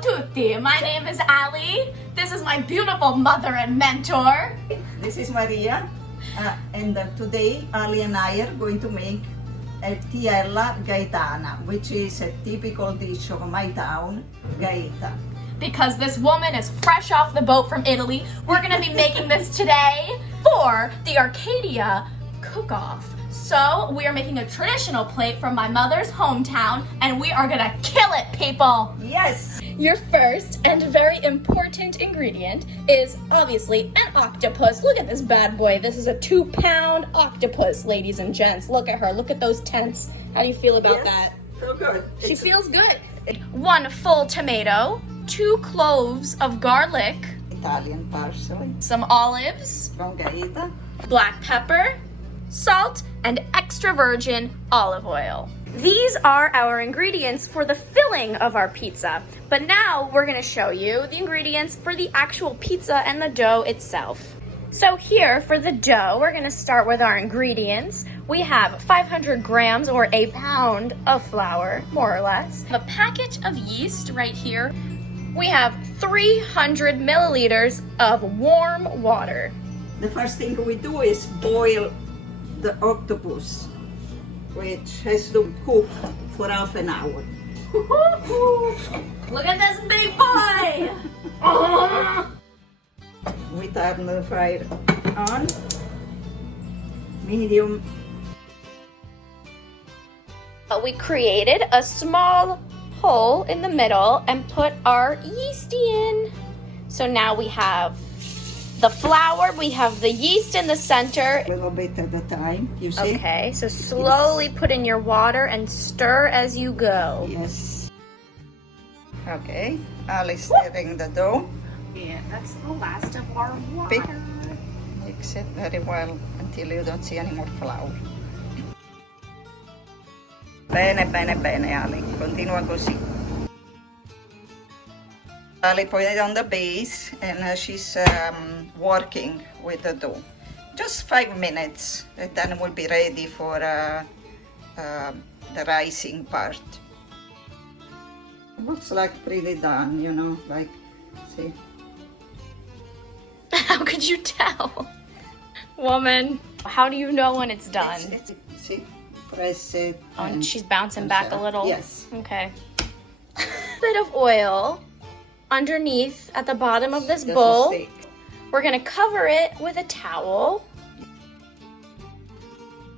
tutti, my name is Ali. This is my beautiful mother and mentor. This is Maria, and today Ali and I are going to make a Tiella Gaetana, which is a typical dish of my town, Gaeta. Because this woman is fresh off the boat from Italy, we're gonna be making this today for the Arcadia cook-off. So we are making a traditional plate from my mother's hometown, and we are gonna kill it, people! Yes! Your first and very important ingredient is obviously an octopus. Look at this bad boy. This is a 2-pound octopus, ladies and gents. Look at her. Look at those tents. How do you feel about that? Feel good. She feels good. 1 full tomato, 2 cloves of garlic, Italian parsley, some olives, from Gaeta, black pepper, salt, and extra virgin olive oil. These are our ingredients for the filling of our pizza, but now we're gonna show you the ingredients for the actual pizza and the dough itself. So here for the dough, we're gonna start with our ingredients. We have 500 grams or a pound of flour, more or less. A packet of yeast right here. We have 300 milliliters of warm water. The first thing we do is boil the octopus, which has to cook for half an hour. Look at this big boy! We turn the fire on, medium. We created a small hole in the middle and put our yeast in. So now we have the flour, we have the yeast in the center. A little bit at a time, you see? Okay, so slowly put in your water and stir as you go. Yes. Okay, Ali's stirring the dough. Yeah, that's the last of our water. Mix it very well until you don't see any more flour. Bene, bene, bene, Ali. Continua così. Ali put it on the base and she's working with the dough. Just 5 minutes, and then we'll be ready for the rising part. Looks like pretty done, you know, like, see. How could you tell? Woman, how do you know when it's done? See, press it. Oh, and she's bouncing back a little? Yes. Okay. Bit of oil underneath at the bottom of this Just bowl. a stick. We're gonna cover it with a towel.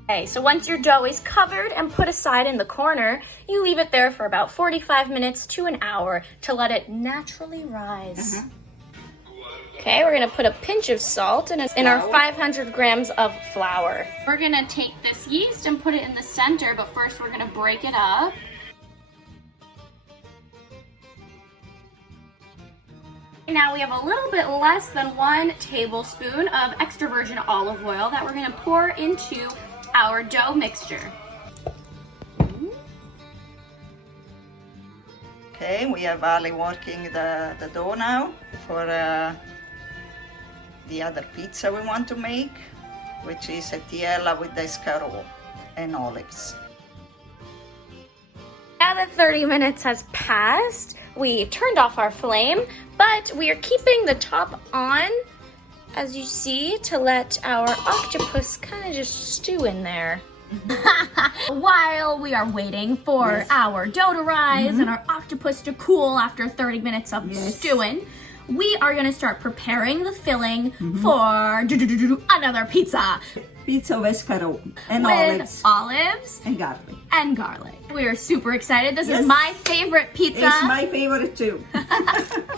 Okay, so once your dough is covered and put aside in the corner, you leave it there for about 45 minutes to an hour to let it naturally rise. Okay, we're gonna put a pinch of salt in our 500 grams of flour. We're gonna take this yeast and put it in the center, but first we're gonna break it up. Now we have a little bit less than 1 tablespoon of extra virgin olive oil that we're gonna pour into our dough mixture. Okay, we have Ali working the dough now for the other pizza we want to make, which is a Tiella with the Scarola and olives. Now that 30 minutes has passed, we turned off our flame, but we are keeping the top on, as you see, to let our octopus kind of just stew in there. While we are waiting for our dough to rise and our octopus to cool after 30 minutes of stewing, we are going to start preparing the filling for another pizza. Pizza with Escarole and with olives and garlic. And garlic. We are super excited. This is my favorite pizza. It's my favorite too.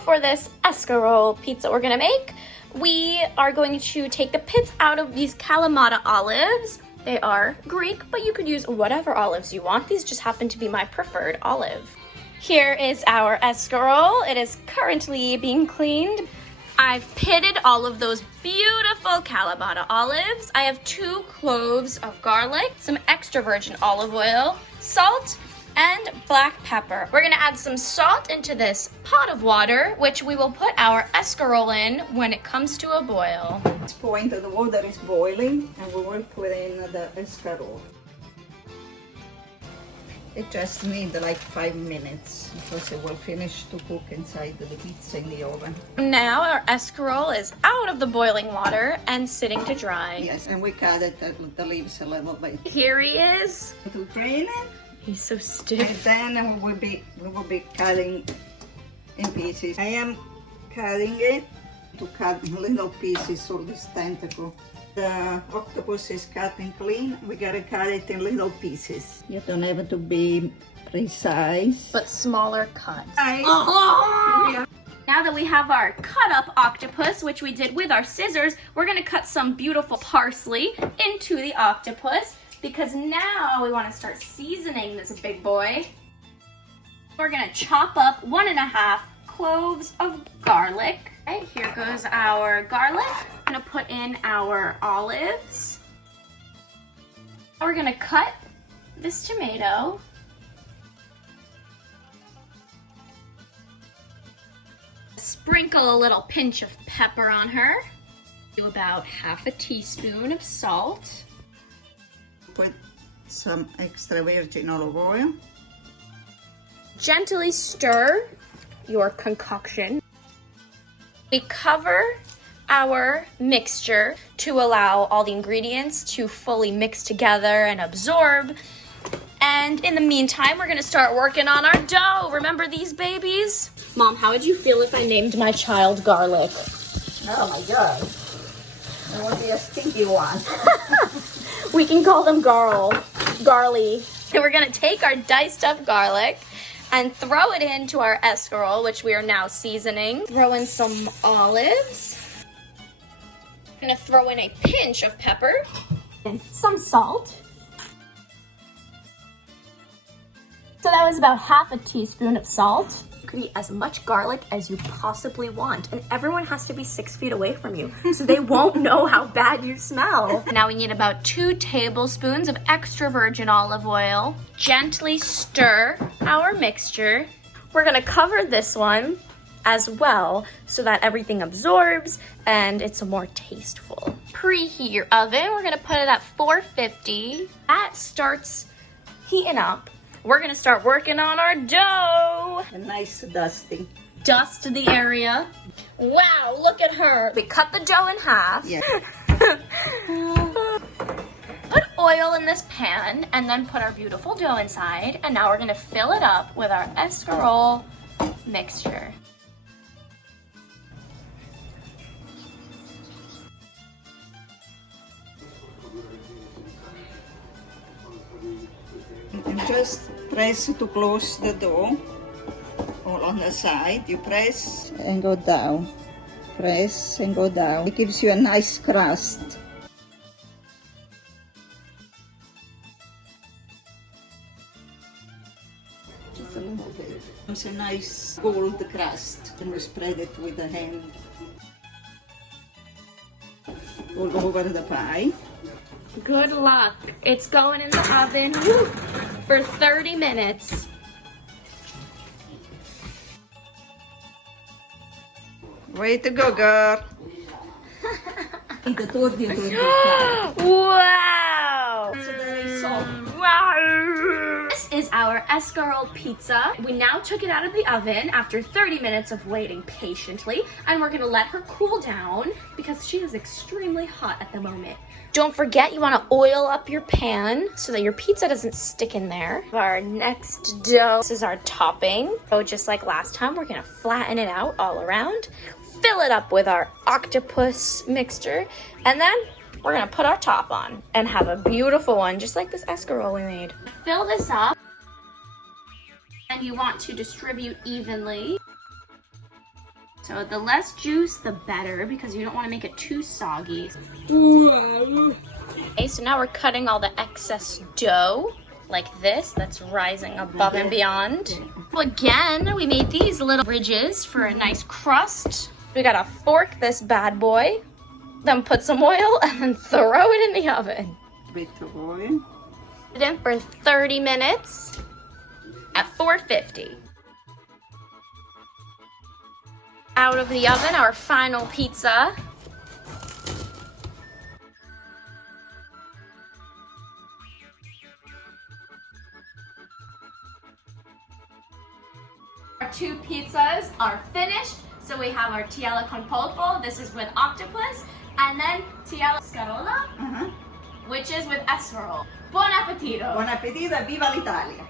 For this Escarole pizza we're gonna make, we are going to take the pits out of these Kalamata olives. They are Greek, but you could use whatever olives you want. These just happen to be my preferred olive. Here is our Escarole. It is currently being cleaned. I've pitted all of those beautiful Kalamata olives. I have 2 cloves of garlic, some extra virgin olive oil, salt, and black pepper. We're gonna add some salt into this pot of water, which we will put our Escarole in when it comes to a boil. At this point the water is boiling and we will put in the Escarole. It just needs like 5 minutes because it will finish to cook inside the pizza in the oven. Now our escarole is out of the boiling water and sitting to dry. Yes, and we cut it the leaves a little bit. Here he is. To drain it. He's so And stiff. then we will be cutting in pieces. I am cutting it to cut in little pieces all this tentacle. The octopus is cutting clean. We gotta cut it in little pieces. You don't have to be precise. But smaller cuts. Yeah. Now that we have our cut up octopus, which we did with our scissors, we're gonna cut some beautiful parsley into the octopus because now we wanna start seasoning this big boy. We're gonna chop up 1.5 cloves of garlic. Okay, here goes our garlic. I'm gonna put in our olives. We're gonna cut this tomato. Sprinkle a little pinch of pepper on her. Do about 1/2 teaspoon of salt. Put some extra virgin olive oil. Gently stir your concoction. We cover our mixture to allow all the ingredients to fully mix together and absorb. And in the meantime, we're gonna start working on our dough. Remember these babies? Mom, how would you feel if I named my child Garlic? Oh my god. It will be a stinky one. We can call them Garly. And we're gonna take our diced up garlic and throw it into our escarole, which we are now seasoning. Throw in some olives. I'm gonna throw in a pinch of pepper and some salt. So that was about 1/2 teaspoon of salt. You can eat as much garlic as you possibly want, and everyone has to be 6 feet away from you, so they won't know how bad you smell. Now we need about 2 tablespoons of extra virgin olive oil. Gently stir our mixture. We're gonna cover this one as well so that everything absorbs and it's more tasteful. Preheat your oven. We're gonna put it at 450. That starts heating up. We're gonna start working on our dough. A nice dusting. Dust the area. Wow, look at her. We cut the dough in half. Yeah. Put oil in this pan and then put our beautiful dough inside. And now we're gonna fill it up with our escarole mixture. And just press to close the dough. All on the side. You press and go down. Press and go down. It gives you a nice crust. Just a little bit. It's a nice gold crust. And we spread it with the hand. All over the pie. Good luck. It's going in the oven for 30 minutes. Way to go, girl. Wow! Wow. This is our escarole pizza. We now took it out of the oven after 30 minutes of waiting patiently, and we're gonna let her cool down because she is extremely hot at the moment. Don't forget, you wanna oil up your pan so that your pizza doesn't stick in there. Our next dough, this is our topping. So just like last time, we're gonna flatten it out all around, fill it up with our octopus mixture, and then we're gonna put our top on and have a beautiful one, just like this escarole we made. Fill this up, and you want to distribute evenly. So the less juice, the better, because you don't want to make it too soggy. Okay, so now we're cutting all the excess dough, like this, that's rising above and beyond. So again, we made these little ridges for a nice crust. We gotta fork this bad boy, then put some oil, and then throw it in the oven. Bit of oil. Put it in for 30 minutes at 450. Out of the oven, our final pizza. pizzas are finished. So we have our Tiella con Polpo. This is with Octopus. And then Tiella Scarola, which is with Escarole. Buon appetito! Buon appetito e viva l'Italia!